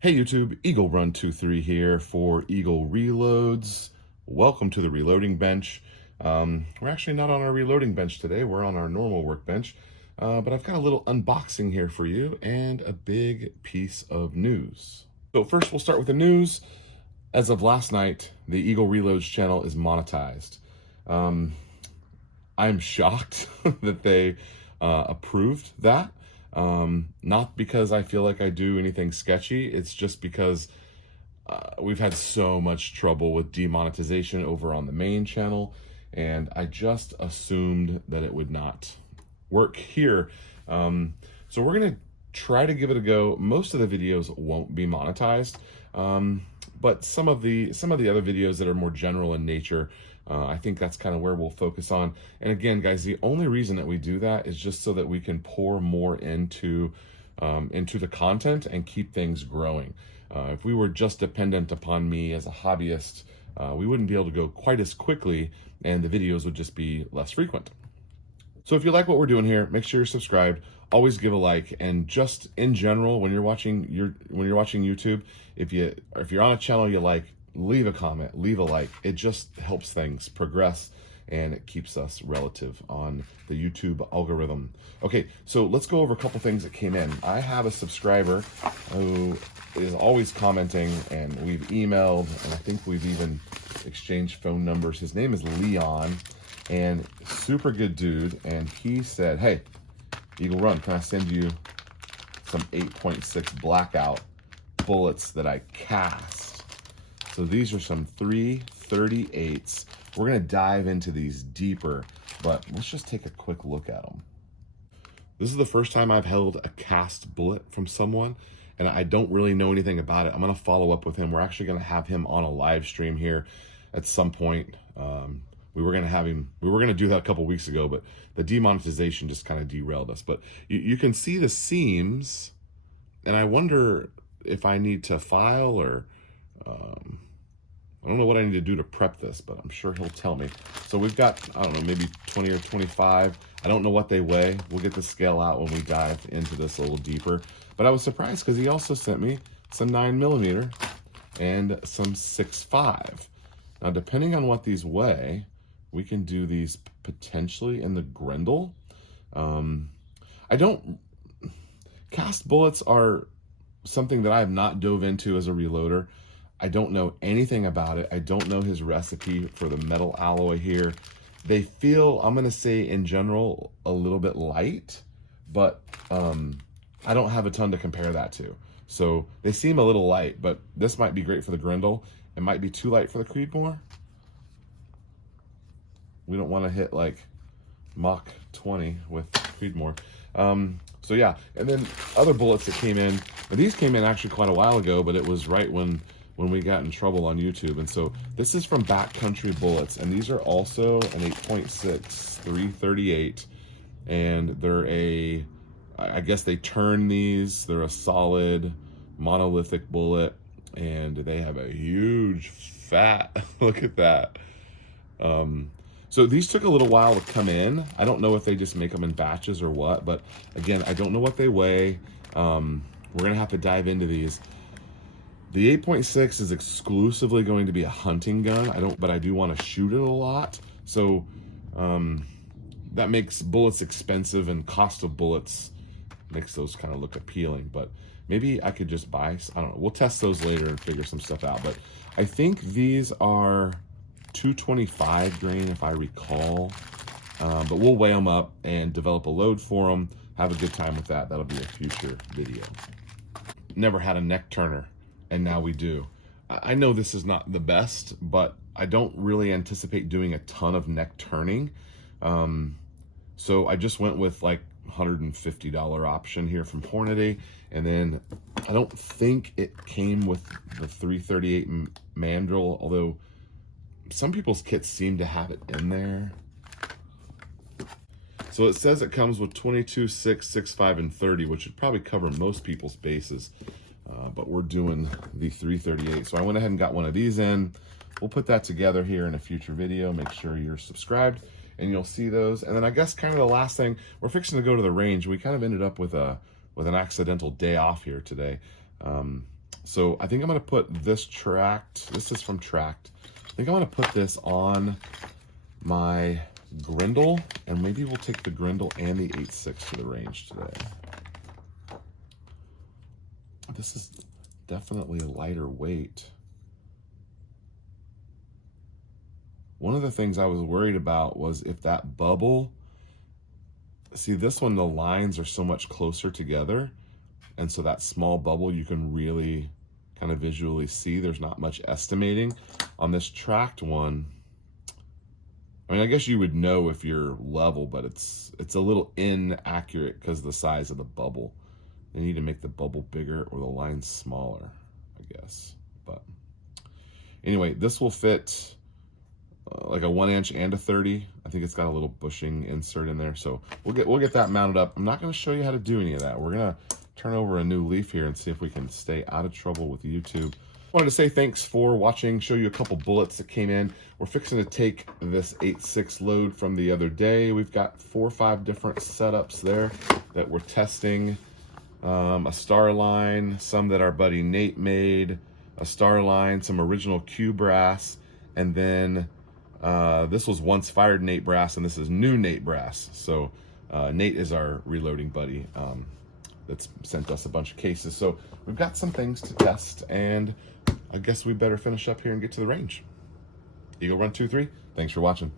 Hey YouTube, Eagle Run 23 here for Eagle Reloads. Welcome to the reloading bench. We're actually not on our reloading bench today, we're on our normal workbench. But I've got a little unboxing here for you and a big piece of news. So first we'll start with the news. As of last night, the Eagle Reloads channel is monetized. I'm shocked that they approved that. Not because I feel like I do anything sketchy, it's just because we've had so much trouble with demonetization over on the main channel, and I just assumed that it would not work here. So we're gonna try to give it a go. Most of the videos won't be monetized, but some of the other videos that are more general in nature, I think that's kind of where we'll focus on. And again, guys, the only reason that we do that is just so that we can pour more into the content and keep things growing. If we were just dependent upon me as a hobbyist, we wouldn't be able to go quite as quickly, and the videos would just be less frequent. So if you like what we're doing here, make sure you're subscribed. Always give a like, and just in general, when you're watching YouTube, if you're on a channel you like, leave a comment, leave a like. It just helps things progress and it keeps us relative on the YouTube algorithm. Okay, so let's go over a couple things that came in. I have a subscriber who is always commenting, and we've emailed, and I think we've even exchanged phone numbers. His name is Leon, and super good dude. And he said, hey, Eagle Run, can I send you some 8.6 Blackout bullets that I cast? So these are some 338s. We're gonna dive into these deeper, but let's just take a quick look at them. This is the first time I've held a cast bullet from someone, and I don't really know anything about it. I'm gonna follow up with him. We're actually gonna have him on a live stream here at some point. We were gonna do that a couple weeks ago, but the demonetization just kind of derailed us. But you can see the seams, and I wonder if I need to file or I don't know what I need to do to prep this, but I'm sure he'll tell me. So we've got, I don't know, maybe 20 or 25. I don't know what they weigh. We'll get the scale out when we dive into this a little deeper. But I was surprised because he also sent me some 9mm and some 6.5. Now, depending on what these weigh, we can do these potentially in the Grendel. Cast bullets are something that I have not dove into as a reloader. I don't know anything about it. I don't know his recipe for the metal alloy here. They feel, I'm gonna say in general, a little bit light, but I don't have a ton to compare that to. So they seem a little light, but this might be great for the Grendel. It might be too light for the Creedmoor. We don't wanna hit like Mach 20 with Creedmoor. So yeah, and then other bullets that came in, and these came in actually quite a while ago, but it was right when we got in trouble on YouTube. And so this is from Backcountry Bullets, and these are also an 8.6 338, and they're I guess they turn these, they're a solid monolithic bullet, and they have a huge fat, look at that. So these took a little while to come in. I don't know if they just make them in batches or what, but again, I don't know what they weigh. We're gonna have to dive into these. The 8.6 is exclusively going to be a hunting gun. But I do want to shoot it a lot. So that makes bullets expensive, and cost of bullets makes those kind of look appealing. But maybe I could just buy, I don't know. We'll test those later and figure some stuff out. But I think these are 225 grain if I recall. But we'll weigh them up and develop a load for them. Have a good time with that. That'll be a future video. Never had a neck turner, and now we do. I know this is not the best, but I don't really anticipate doing a ton of neck turning. So I just went with like $150 option here from Hornady, and then I don't think it came with the 338 mandrel, although some people's kits seem to have it in there. So it says it comes with 22, 6, 6.5, and 30, which would probably cover most people's bases. But we're doing the 338. So I went ahead and got one of these in. We'll put that together here in a future video. Make sure you're subscribed and you'll see those. And then I guess kind of the last thing, we're fixing to go to the range. We kind of ended up with an accidental day off here today. So I think I'm going to put this Tract, this is from Tract. I think I'm going to put this on my Grendel, and maybe we'll take the Grendel and the 8.6 to the range today. This is definitely a lighter weight. One of the things I was worried about was if that bubble, see this one, the lines are so much closer together, and so that small bubble you can really kind of visually see. There's not much estimating. On this Tract one, I mean, I guess you would know if you're level, but it's a little inaccurate because of the size of the bubble. They need to make the bubble bigger or the lines smaller, I guess. But anyway, this will fit like a 1 inch and a 30. I think it's got a little bushing insert in there, so we'll get that mounted up. I'm not going to show you how to do any of that. We're going to turn over a new leaf here and see if we can stay out of trouble with YouTube. I wanted to say thanks for watching, show you a couple bullets that came in. We're fixing to take this 8.6 load from the other day. We've got 4 or 5 different setups there that we're testing. A star line, some that our buddy Nate made, a star line, some original Q brass, and then this was once fired Nate brass, and this is new Nate brass. So Nate is our reloading buddy that's sent us a bunch of cases. So we've got some things to test, and I guess we better finish up here and get to the range. Eagle Run 2-3, thanks for watching.